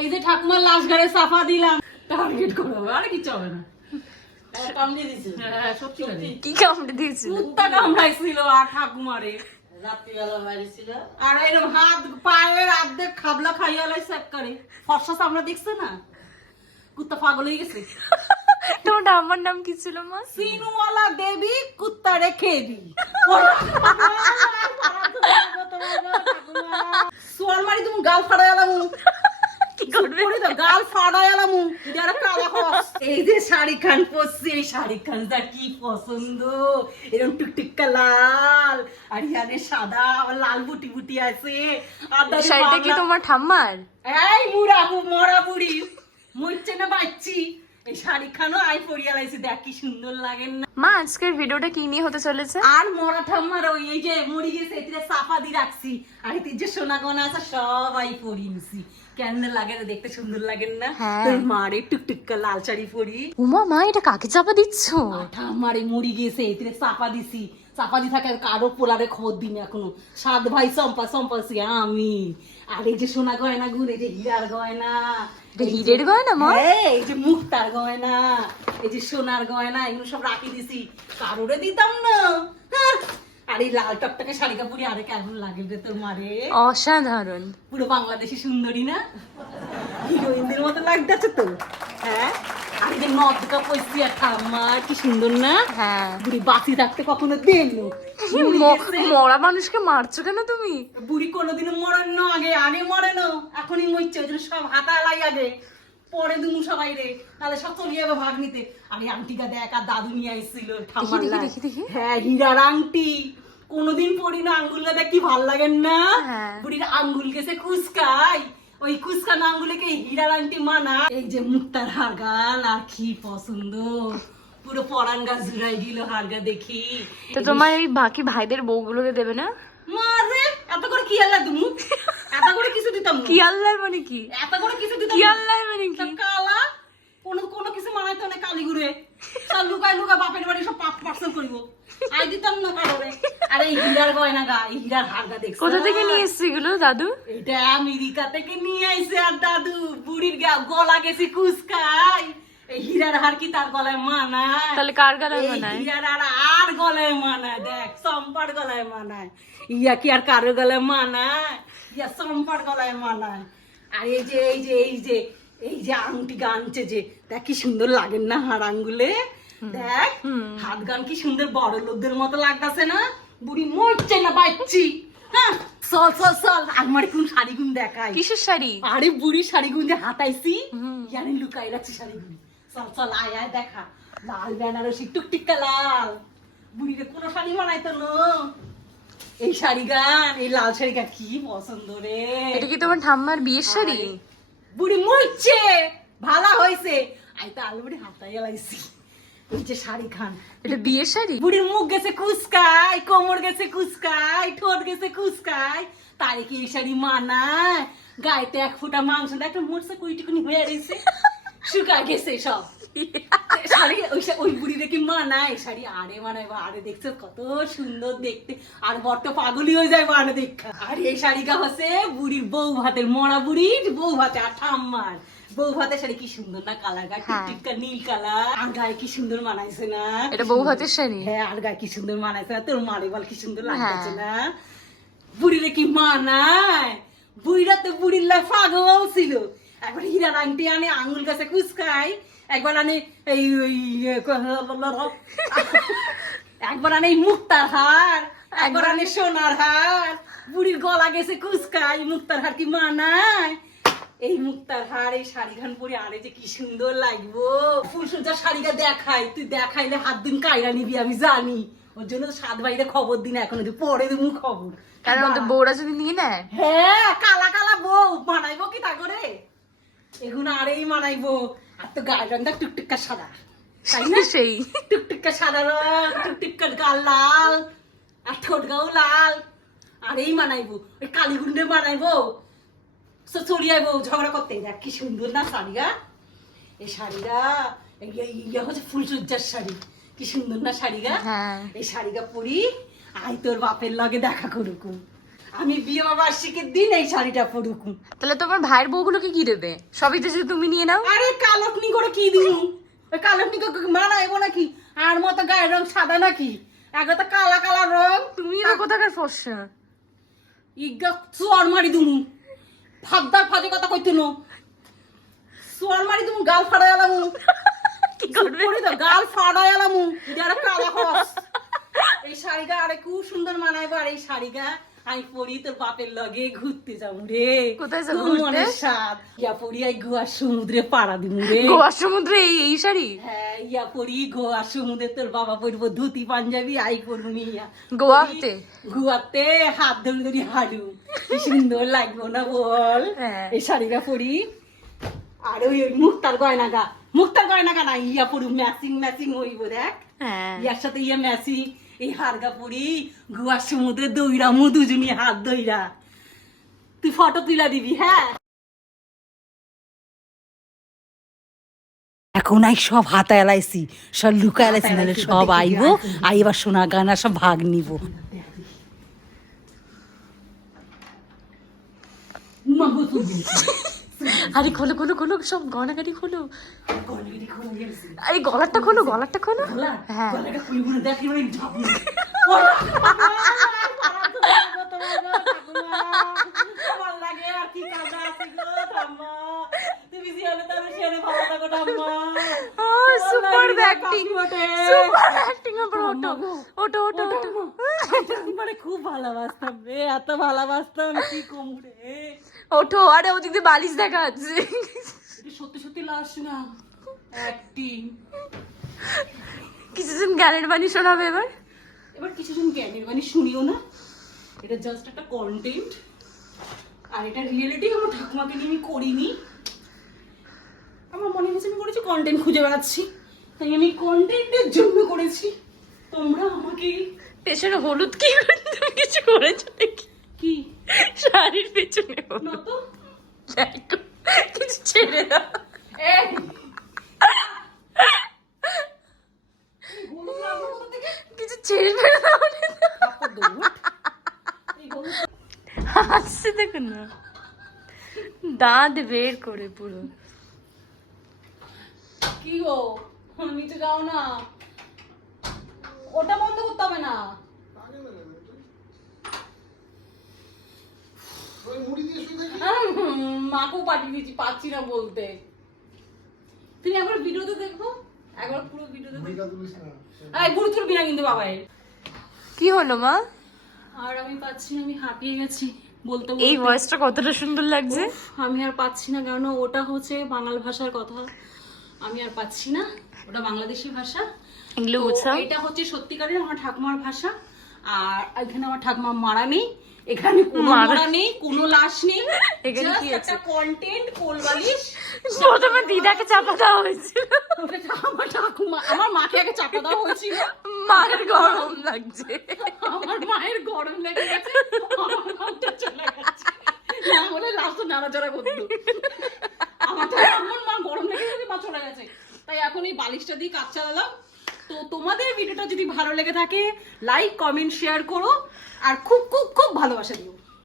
এই যে ঠাকুমার লাশ ঘরে সাফা দিলাম, টার্গেট করবো আর কিছু হবে না। কামড়ে দিছে, হ্যাঁ সত্যি কি কামড়ে দিয়েছিল? কুত্তা কামড়াইছিল আর ঠাকুমারে রাত্রিবেলা মারিছিল। আর এরকম হাত পায়ের অর্ধেক খাবলা খাইয়া লাই চেক করে। ফর্সা আমরা দেখছে না, কুত্তা পাগল হয়ে গেছে। তোমার আমার নাম কি ছিল মা? সিনুওয়ালা দেবী কুত্তা রেখে দি সোয়াল মারি তুমি গাল ফাড়াই এলাম, কি করবে? গাল ফাড়াই এলাম। এই যে শাড়ি খান পরছি, এই শাড়ি খানটা কি পছন্দ, এরকম টুকটুকা লাল আর ইয়ারে সাদা, আবার লাল বুটি বুটি আছে। শাড়িটা কি তোমার ঠাম্মার? এই বুড়া মরা বুড়ি মরছে না বাচ্চি, এই শাড়ি খানো আই পরিয়া লাইছি, দেখ কি সুন্দর লাগে না। মা আজকের ভিডিওটা কি নিয়ে হতে চলেছে? আর মরা ঠাম্মার ওই এই যে মরি গেছে এতে সাফা দি রাখছি, আর এতে যে সোনা গয়না আছে সবাই পরিয়েছি। কেন লাগে না, দেখতে সুন্দর লাগেন না? হ্যাঁ। তোর মারে টুকটুকা লাল শাড়ি পরি। উমা মা এটা কাকে চাপা দিচ্ছ? ঠাম্মারে মরি গেছে এতে চাপা দিছি, চাপা দি থাকে কারো পোলারে খবর দিন এখনো। সাত ভাই চম্পা চম্পাছি আমি, আর এই যে সোনা গয়না গুলো, এই যে হীরার গয়না, এটা হীরের গয়না মা? এই যে মুক্তার গয়না, এই যে সোনার গয়না, এগুলো সব রাখি দিছি, কারোরে দিতাম না। হ্যাঁ। আর এই লাল টকটকে শাড়ি কাপড়ি আরে কেমন লাগে রে তোর মারে, অসাধারণ। পুরো বাংলাদেশি সুন্দরী না, হিরোইনদের মতো লাগতেছে তো। হ্যাঁ, আর এই যে নদটা পয়সি আর ঠাম্মা কি সুন্দর না। হ্যাঁ। বুড়ি বাঁচি থাকতে কখনো দেখলো, মরা মানুষকে মারছো কেন তুমি? বুড়ি কোনোদিনও মরেন না, আগে আগে মরে না, এখনই মরছে, ওই জন্য সব হাতা লাই আগে, পরে দুমু সবাই রে, তাহলে সব চলে যাবে ভাগ নিতে। আরে আংটিটা দেখ, আর দাদু নিয়ে আইছিল ঠাম্মার দেখি, লাই। দেখি, দেখি। হ্যাঁ হীরার আংটি, কোনোদিন পরি না, আঙ্গুলটা দেখ কি ভাল লাগেন না। হ্যাঁ। বুড়ির আঙ্গুল গেছে কুচকাই, ওই কুচকানো আঙ্গুলেকে হীরার আংটি মানা। এই যে মুক্তার হারগান, আর কি পছন্দ, পুরো পরান গাছ জুড়াই দিল হারগা দেখি। তো তোমার এই বাকি ভাইদের বউগুলোকে দেবে না? মারে এত করে কি আল্লাহ তুমি, এত করে কিছু দিতাম না। কি আল্লাহ মানে কি? এত করে কিছু দিতাম কি না। আল্লাহ মানে কি? কালা কোনো কিছু মানাইতো না, কালি ঘুরে সব লুকাই লুকাই বাপের বাড়ি সব পার্সেল করবো, আই দিতাম না কারোরে। আর এই হীরার গয়না গা, এই হীরার হারগা দেখছো? কোথা থেকে নিয়ে এসছে এগুলো দাদু? এটা আমেরিকা থেকে নিয়ে আইছে। আর দাদু বুড়ির গলা গেছি কুচকাই, এই হীরার হার কি তার গলায় মানায়? তাহলে কার গলায় এই মানায়? হীরার আর গলায় মানায়, দেখ চম্পার গলায় মানায়। ইয়া কি আর কারো গলায় মানায়? ইয়া চম্পার গলায় মানায়। আর এই যে এই যে এই যে এই যে আংটি গানছে যে, দেখ কি সুন্দর লাগেন না হার আঙ্গুলে, দেখ হাত গান কি সুন্দর, বড় লোকদের মতো লাগতেছে না? বুড়ি মরছে না বাচ্চি। হ্যাঁ চল চল চল, আমার কোন শাড়ি গুন দেখাই। কিসের শাড়ি? আরে বুড়ি শাড়ি গুন যে হাতাইছি, জানি লুকাই রাখছি শাড়ি গুন। চল চল আয় আয় দেখা, লাল বেনারসি টুকটিকা লাল, বুড়িরে কোনো শাড়ি বানাইতো না। এই শাড়ি গান, এই লাল শাড়ি গান কি পছন্দ রে। এটা কি তোমার ঠাম্মার বিয়ের শাড়ি? বুড়ি মরছে, ভালো হয়েছে, আই তো আলু বুড়ি হাতাইয়া লাইছি। এই যে শাড়ি খান, এটা বিয়ের শাড়ি? বুড়ির মুখ গেছে কুচকাই, কোমর গেছে কুচকাই, ঠোঁট গেছে কুচকাই, তারে কি এই শাড়ি মানায়? গায়েতে এক ফোঁটা মাংস একটা মরছে কুইটুকুনি হয়ে রয়েছে, শুকা গেছে সব শাড়ি। ওই বুড়িরে কি মানায় শাড়ি? আরে মানায়, আরে দেখছো কত সুন্দর দেখতে, আর বর্ত পাগলি হয়ে যায় বানে দেখা। আর এই শাড়িটা হচ্ছে বুড়ির বউ ভাতের, মরা বুড়ির বউ ভাতে, আর ঠাম্মার বউ ভাতের শাড়ি কি সুন্দর না, কালার গায়ে টিকটিকা নীল কালার, আর গায়ে কি সুন্দর মানাইছে না। এটা বউ ভাতের শাড়ি? হ্যাঁ, আর গায়ে কি সুন্দর মানাইছে না, তোর মারে বল কি সুন্দর লাগছে না। বুড়িরে কি মানায়? বুড়িরা তো বুড়ির লাই পাগল ছিল। একবার হীরার আংটি আনে আঙুল গাছে কুচকাই, একবার আনে এই একবার আনে এই মুক্তার হার, একবার আনে সোনার হার। বুড়ির গলা গেছে কুচকাই, মুক্তার হার কি মানায়? এই মুক্তার হার, এই শাড়ি খান পরে আরে যে কি সুন্দর লাগবো। ফুলসজ্জার শাড়িটা দেখাই, তুই দেখাইলে হাত দিন কাইরা নিবি আমি জানি, ওর জন্য তো সাত ভাইরে খবর দিন, এখন পরে দেবো খবর। কারণ ওদের বউরা যদি নিয়ে নেয়? হ্যাঁ, কালা কালা বউ মানাইবো কি তা করে, এখন আরেই মানাইবো। আর তো গায়ের রংটা টুকটুকা সাদা, তাই না? সেই টুকটুকা সাদা রং, টুকটুকা গাল লাল, আর ঠোঁট গাও লাল, আর এই মানাইবো। ওই কালীগুন্ডে মানাইবো, চড়িয়াইবো ঝগড়া করতে। দেখ কি সুন্দর না শাড়িটা, এই শাড়িটা ইয়ে হচ্ছে ফুলসজ্জার শাড়ি, কি সুন্দর না শাড়িটা। হ্যাঁ। এই শাড়িটা পরি আই তোর বাপের লগে দেখা করুক, আমি বিয়ে বার্ষিকীর দিন এই শাড়িটা পরুক। তাহলে তোমার ভাইয়ের বউগুলোকে কি দেবে? সবই তো শুধু তুমি নিয়ে নাও। আরে কালকনি করে কি দিনু, কালকনি মানাইবো নাকি? আর মতো গায়ের রং সাদা নাকি? আগে তো কালা কালা রং। তুমি তো কোথাকার ফর্সা। ইগা চোয়ার মারি দুমু, ফাদ্দার ফাজে কথা কইতে নো, চোয়ার মারি দুমু, গাল ফাড়াই আলামু। কি করবে? গাল ফাড়াই আলামু, যারা কালা হস। এই শাড়িটা আরে খুব সুন্দর মানাইবো। আর এই শাড়িটা আমি পরি তোর বাপের লগে ঘুরতে যাবো রে। কোথায় যাবো খুব ঘুরতে? মনের স্বাদ। ইয়া পরি এই গোয়া সমুদ্রে পাড়া দিমু রে। গোয়া সমুদ্রে এই শাড়ি? হ্যাঁ, ইয়া পরি গোয়া সমুদ্রে তোর বাবা পরবো ধুতি পাঞ্জাবি, আই পরবো ইয়া গোয়াতে? গোয়াতে হাত ধরে ধরে হাঁটু, কি সুন্দর লাগবো না বল? হ্যাঁ। এই শাড়িটা পরি। আর ওই মুক্তার গয়নাগা, মুক্তার গয়নাগা না, ইয়া পরি ম্যাচিং ম্যাচিং হইব দেখ। হ্যাঁ। ইয়ার সাথে ইয়া ম্যাচিং এই হারগা পরি গোয়ার সমুদ্রে দইরামু দুজনী হাত দইরা। তুই ফটো তুলা দিবি হ্যাঁ। এখন আই সব হাতা এলাইছি, সব লুকা এলাইছি, নাহলে সব আইবো, আইবার সোনা গানা সব ভাগ নিব। আরে খোলো খোলো খোলো, সব গয়নাগাড়ি খোলো। আরে গলারটা খোলো, গলারটা খোলো। হ্যাঁ। Super acting, super acting. ওটো ওটো ওটো ওটো। মানে খুব ভালোবাসতাম রে, এত ভালোবাসতাম কি কম রে। ওঠো। আরে ওদিক দিয়ে বালিশ দেখা যাচ্ছে। এটা সত্যি সত্যি লাশ না, অ্যাক্টিং। কিছুজন গানের বাণী শোনাবে এবার। এবার কিছুজন জ্ঞানের বাণী শুনিও না, এটা জাস্ট একটা কন্টেন্ট। আর এটা রিয়েলিটি আমার ঠাকুমাকে নিয়ে আমি করিনি, আমার মনে হয়েছে আমি করেছি, কন্টেন্ট খুঁজে বেড়াচ্ছি, তাই আমি কন্টেন্টের জন্য করেছি। তোমরা আমাকে পেছনে হলুদ কি করে? তুমি কিছু করেছো নাকি? কি শাড়ির পেছনে না হলুদ? তো যাই গো, কিছু ছেড়ে দাও। এই হলুদ লাগলো কোথা থেকে? কিছু ছেড়ে ফেলে দাও। থাপ্পড় দেবো। এই হলুদ হাসছে দেখো না, দাঁত বের করে পুরো। কি গো, নিচে যাও না, ওটা বন্ধ করতে হবে না। মাকেও পাঠিয়ে দিয়েছি, পাচ্ছি না বলতে। তুমি একবার ভিডিওতে দেখবো, একবার পুরো ভিডিওতে দেখবো। এই বুড়ি তুলবি না কিন্তু বাবাই। কি হলো মা? আর আমি পাচ্ছি না, আমি হাঁপিয়ে গেছি বলতে এই বলতে। ভয়েসটা কতটা সুন্দর লাগছে। আমি আর পাচ্ছি না, কারণ ওটা হচ্ছে বাংলা ভাষার কথা, আমি আর পাচ্ছি না। ওটা বাংলাদেশি ভাষা, এগুলো তো বুঝছো? এটা হচ্ছে সত্যিকারের আমার ঠাকুমার ভাষা। আর এখানে আমার ঠাকুমা মারা নেই, এখানে কোনো মারা নেই, কোনো লাশ নেই, এখানে Just কি আছে? একটা কন্টেন্ট, কোলবালিশ। প্রথমে দিদাকে চাপা দেওয়া হয়েছিল, ওটা আমার ঠাকুমা, আমার মাকে আগে চাপা দেওয়া হয়েছিল। মায়ের গরম লাগছে। আমার মায়ের গরম লেগে গেছে, আমার মাটা চলে গেছে, না হলে লাস্ট নাড়াচাড়া করতো। আমার তো আমার মা গরম লেগে গেছে, মা চলে গেছে, তাই এখন এই বালিশটা দিয়ে কাজ চালালাম। তো তোমাদের ভিডিওটা যদি ভালো লেগে থাকে, লাইক কমেন্ট শেয়ার করো, আর খুব খুব খুব ভালোবাসা দিও।